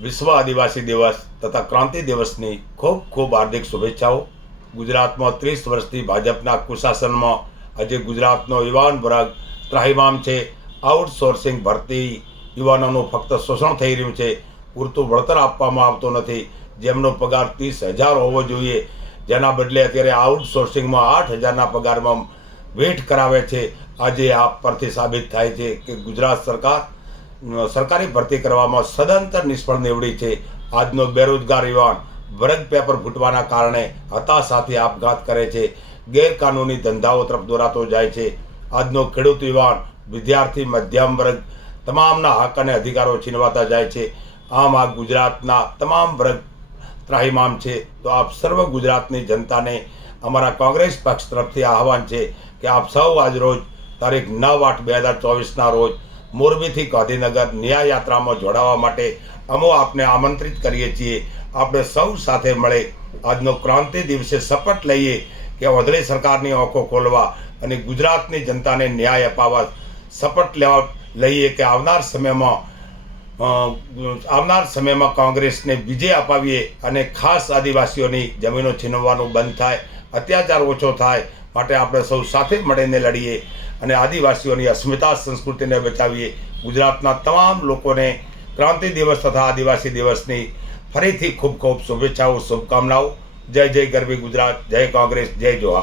વિશ્વ આદિવાસી દિવસ તથા ક્રાંતિ દિવસની ખૂબ ખૂબ હાર્દિક શુભેચ્છાઓ. ગુજરાતમાં ત્રીસ વર્ષથી ભાજપના કુશાસનમાં આજે ગુજરાતનો યુવાન વર્ગ ત્રાહિમામ છે. આઉટસોર્સિંગ ભરતી યુવાનોનું ફક્ત શોષણ થઈ રહ્યું છે. પૂરતું વળતર આપવામાં આવતું નથી. જેમનો પગાર ત્રીસ હજાર હોવો જોઈએ, જેના બદલે અત્યારે આઉટસોર્સિંગમાં આઠ હજારના પગારમાં વેટ કરાવે છે. આજે આ પરથી સાબિત થાય છે કે ગુજરાત સરકાર સરકારી ભરતી કરવામાં સદંતર નિષ્ફળ નીવડી છે. આજનો બેરોજગાર યુવાન વર્ગ પેપર ફૂટવાના કારણે હતાશાથી આપઘાત કરે છે. ગેરકાનૂની ધંધાઓ તરફ દોરાતો જાય છે. આજનો ખેડૂત યુવાન વિદ્યાર્થી મધ્યમ વર્ગ તમામના હક અને અધિકારો છીનવાતા જાય છે. આમ આ ગુજરાતના તમામ વર્ગ ત્રાહિમામ છે. તો આપ સર્વ ગુજરાતની જનતાને અમારા કોંગ્રેસ પક્ષ તરફથી આહવાન છે કે આપ સૌ આજ રોજ તારીખ નવ આઠ બે હજાર ચોવીસના રોજ મોરબીથી ગાંધીનગર ન્યાય યાત્રામાં જોડાવા માટે અમો આપને આમંત્રિત કરીએ છીએ. આપણે સૌ સાથે મળે આજનો ક્રાંતિ દિવસે શપથ લઈએ કે ઓધળી સરકારની આંખો ખોલવા અને ગુજરાતની જનતાને ન્યાય અપાવવા શપથ લેવા લઈએ કે આવનાર સમયમાં આવનાર સમયમાં કોંગ્રેસને વિજય અપાવીએ અને ખાસ આદિવાસીઓની જમીનો છીનવવાનું બંધ થાય, અત્યાચાર ઓછો થાય માટે આપણે સૌ સાથે મળીને લડીએ. અને આદિવાસીઓની અસ્મિતા સંસ્કૃતિને બચાવીએ ગુજરાતના તમામ લોકોને ક્રાંતિ દિવસ તથા આદિવાસી દિવસની ફરીથી ખૂબ ખૂબ શુભેચ્છાઓ, શુભકામનાઓ. જય જય ગરવી ગુજરાત, જય કોંગ્રેસ, જય જોહાર.